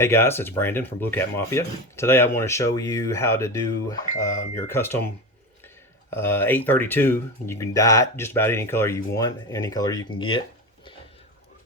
Hey guys, it's Brandon from Bluecat Mafia. Today I want to show you how to do your custom 832. You can dye it just about any color you want, any color you can get.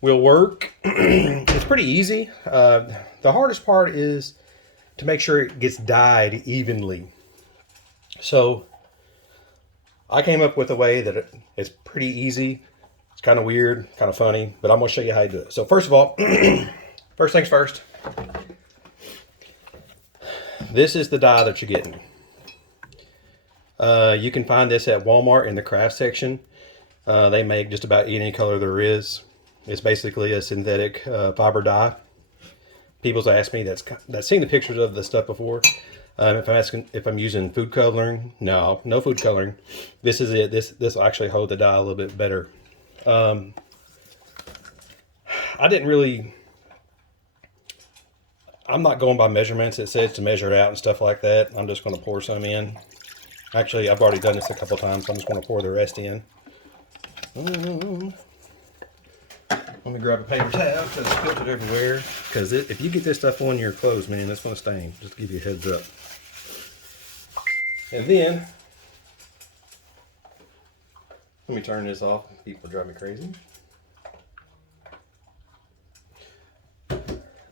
Will work. It's pretty easy. The hardest part is to make sure it gets dyed evenly. So I came up with a way that it's pretty easy. It's kind of weird, kind of funny, but I'm going to show you how to do it. So first of all, first things first. This is the dye that you're getting. You can find this at Walmart in the craft section. They make just about any color there is. It's basically a synthetic fiber dye. People's asked me that's seen the pictures of the stuff before. If I'm asking if I'm using food coloring, no food coloring. This is it. This will actually hold the dye a little bit better. I didn't really. I'm not going by measurements. It says to measure it out and stuff like that. I'm just going to pour some in. Actually, I've already done this a couple times, so I'm just going to pour the rest in. Let me grab a paper towel because it's spilled it everywhere. Because if you get this stuff on your clothes, man, it's going to stain. Just to give you a heads up. And then, let me turn this off. People drive me crazy.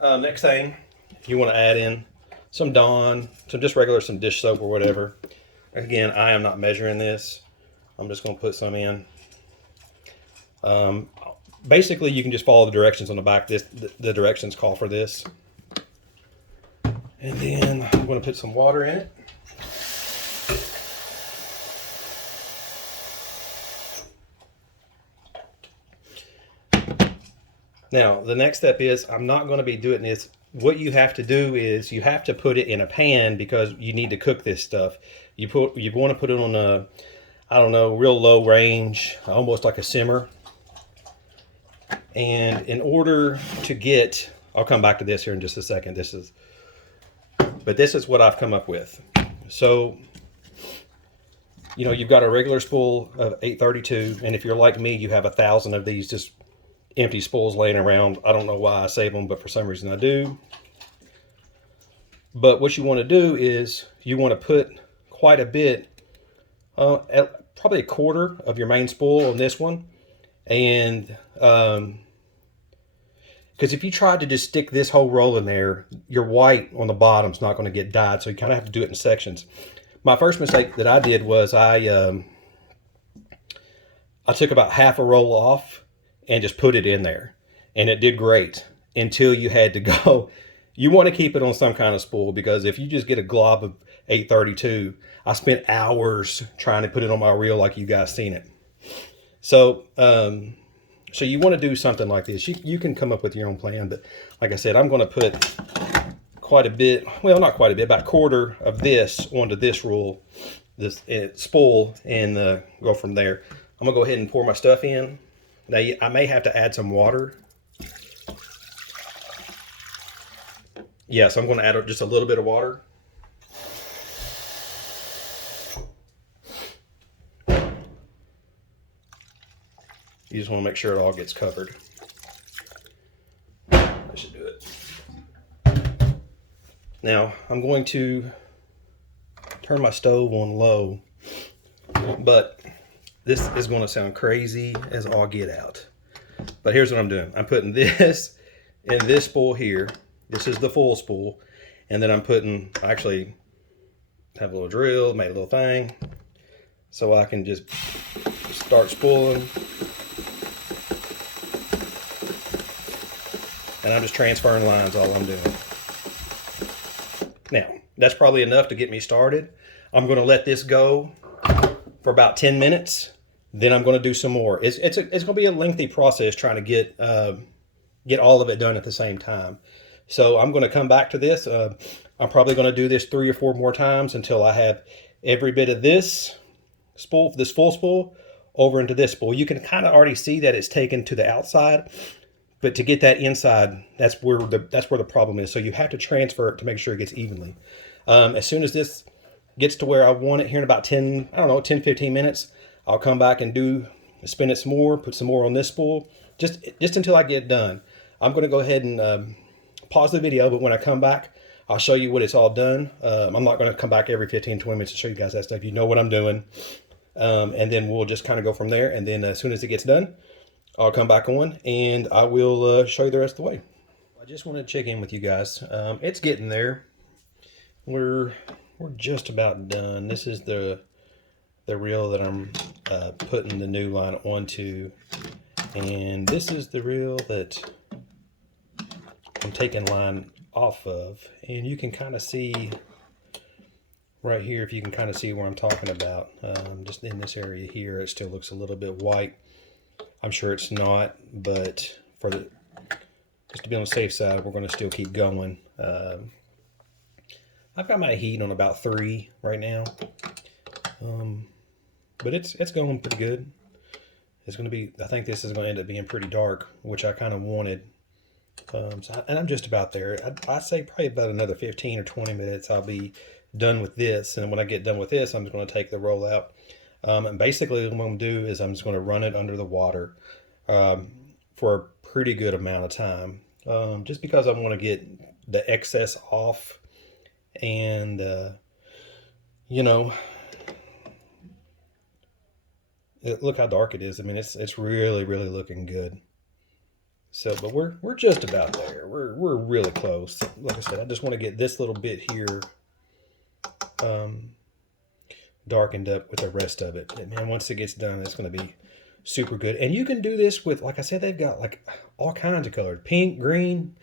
Next thing, you want to add in some Dawn, some dish soap or whatever. Again, I am not measuring this. I'm just going to put some in. Basically, you can just follow the directions on the back. The directions call for this. And then I'm going to put some water in it. Now, the next step is I'm not going to be doing this. What you have to do is you have to put it in a pan because you need to cook this stuff. You want to put it on a, I don't know, real low range, almost like a simmer. And in order to get, I'll come back to this here in just a second. This is what I've come up with. So, you know, you've got a regular spool of 832, and if you're like me, you have 1,000 of these just empty spools laying around. I don't know why I save them, but for some reason I do. But what you want to do is you want to put quite a bit, probably a quarter of your main spool on this one. And because if you try to just stick this whole roll in there, your white on the bottom is not going to get dyed. So you kind of have to do it in sections. My first mistake that I did was I took about half a roll off and just put it in there, and it did great until you had to go. You want to keep it on some kind of spool, because if you just get a glob of 832, I spent hours trying to put it on my reel like you guys seen it. So so you want to do something like this. You can come up with your own plan, but like I said, I'm going to put quite a bit, well, not quite a bit, about a quarter of this onto this roll, this spool, and go from there. I'm going to go ahead and pour my stuff in. Now, I may have to add some water. Yeah, so I'm going to add just a little bit of water. You just want to make sure it all gets covered. That should do it. Now, I'm going to turn my stove on low, but this is going to sound crazy as all get out. But here's what I'm doing. I'm putting this in this spool here. This is the full spool. And then I'm putting, I actually have a little drill, made a little thing, so I can just start spooling. And I'm just transferring lines, all I'm doing. Now, that's probably enough to get me started. I'm going to let this go for about 10 minutes. Then I'm going to do some more. It's going to be a lengthy process trying to get all of it done at the same time. So I'm going to come back to this. I'm probably going to do this 3 or 4 more times until I have every bit of this spool, this full spool, over into this spool. You can kind of already see that it's taken to the outside, but to get that inside, that's where the problem is. So you have to transfer it to make sure it gets evenly. As soon as this gets to where I want it here in about 10, 15 minutes, I'll come back and spin it some more, put some more on this spool, just until I get done. I'm going to go ahead and pause the video, but when I come back, I'll show you what it's all done. I'm not going to come back every 15, 20 minutes to show you guys that stuff. You know what I'm doing. And then we'll just kind of go from there. And then as soon as it gets done, I'll come back on and I will show you the rest of the way. I just wanted to check in with you guys. It's getting there. We're just about done. This is the reel that I'm putting the new line onto, and this is the reel that I'm taking line off of. And you can kind of see right here, if you can kind of see where I'm talking about, just in this area here, it still looks a little bit white. I'm sure it's not, but just to be on the safe side, we're going to still keep going. I've got my heat on about 3 right now, but it's going pretty good. It's going to be, I think this is going to end up being pretty dark, which I kind of wanted. And I'm just about there. I'd say probably about another 15 or 20 minutes I'll be done with this. And when I get done with this, I'm just going to take the roll out. And basically what I'm going to do is I'm just going to run it under the water for a pretty good amount of time. Just because I want to get the excess off. And, you know, look how dark it is. I mean, it's really, really looking good. So, but we're just about there. We're really close. Like I said, I just want to get this little bit here darkened up with the rest of it. And man, once it gets done, it's going to be super good. And you can do this with, like I said, they've got like all kinds of colors: pink, green,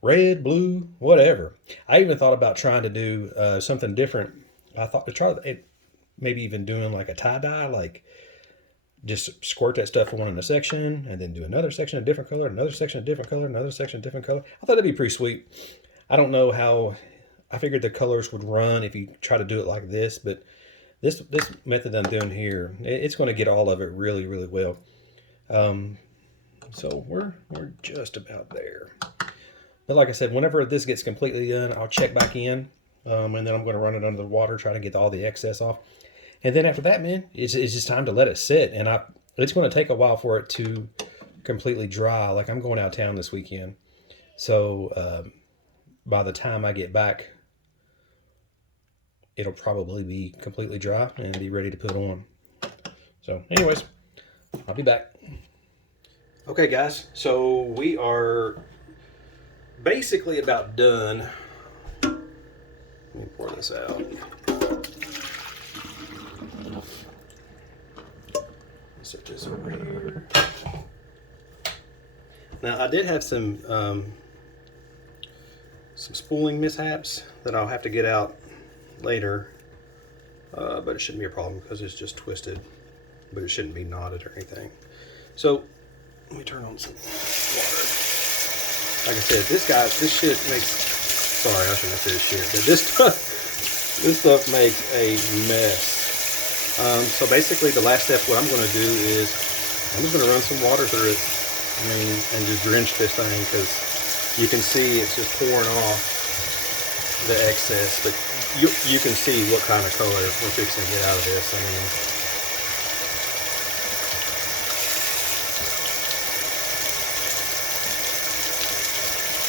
red, blue, whatever. I even thought about trying to do something different. I thought to try it, maybe even doing like a tie-dye, like just squirt that stuff on in a section and then do another section of different color, another section of different color, another section of different color. I thought that'd be pretty sweet. I don't know how, I figured the colors would run if you try to do it like this, but this method I'm doing here, it's going to get all of it really, really well. So we're just about there. But like I said, whenever this gets completely done, I'll check back in, and then I'm going to run it under the water, trying to get all the excess off. And then after that, man, it's just time to let it sit. And it's going to take a while for it to completely dry. Like I'm going out of town this weekend. So by the time I get back, it'll probably be completely dry and be ready to put on. So anyways, I'll be back. Okay, guys. So we are basically about done. Let me pour this out. Set this over here. Now I did have some spooling mishaps that I'll have to get out later, but it shouldn't be a problem because it's just twisted, but it shouldn't be knotted or anything. So let me turn on some water. Like I said, this shit makes, sorry, I shouldn't have said shit, but this stuff makes a mess. So basically the last step, what I'm going to do is I'm just going to run some water through it. I mean, and just drench this thing, because you can see it's just pouring off the excess, but you can see what kind of color we're fixing to get out of this. I mean,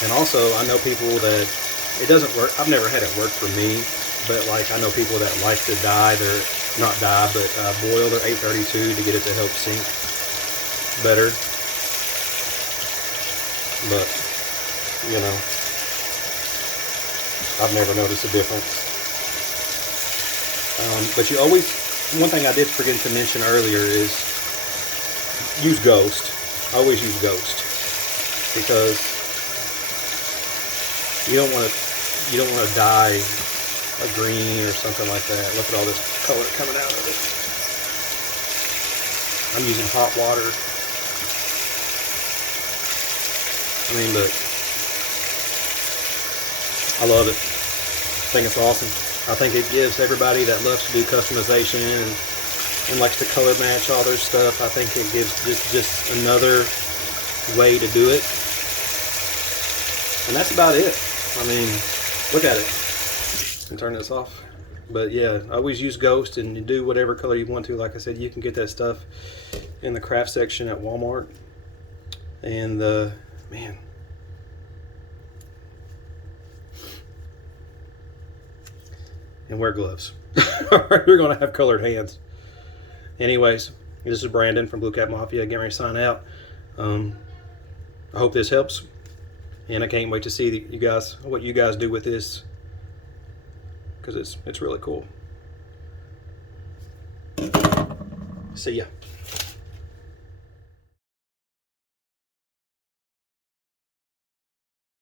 and also I know people that it doesn't work. I've never had it work for me, but like I know people that like to dye their, not dye, but boil their 832 to get it to help sink better. But you know, I've never noticed a difference. But you always, one thing I did forget to mention earlier is use Ghost. Always use Ghost, because you don't want to dye a green or something like that. Look at all this color coming out of it. I'm using hot water. I mean, but I love it. I think it's awesome. I think it gives everybody that loves to do customization and likes to color match all their stuff, I think it gives just another way to do it. And that's about it. I mean, look at it. And turn this off. But yeah, always use Ghost and do whatever color you want to. Like I said, you can get that stuff in the craft section at Walmart. And man, and wear gloves. We're going to have colored hands. Anyways, this is Brandon from Bluecat Mafia, getting ready to sign out. I hope this helps, and I can't wait to see you guys, what you guys do with this, because it's really cool. See ya.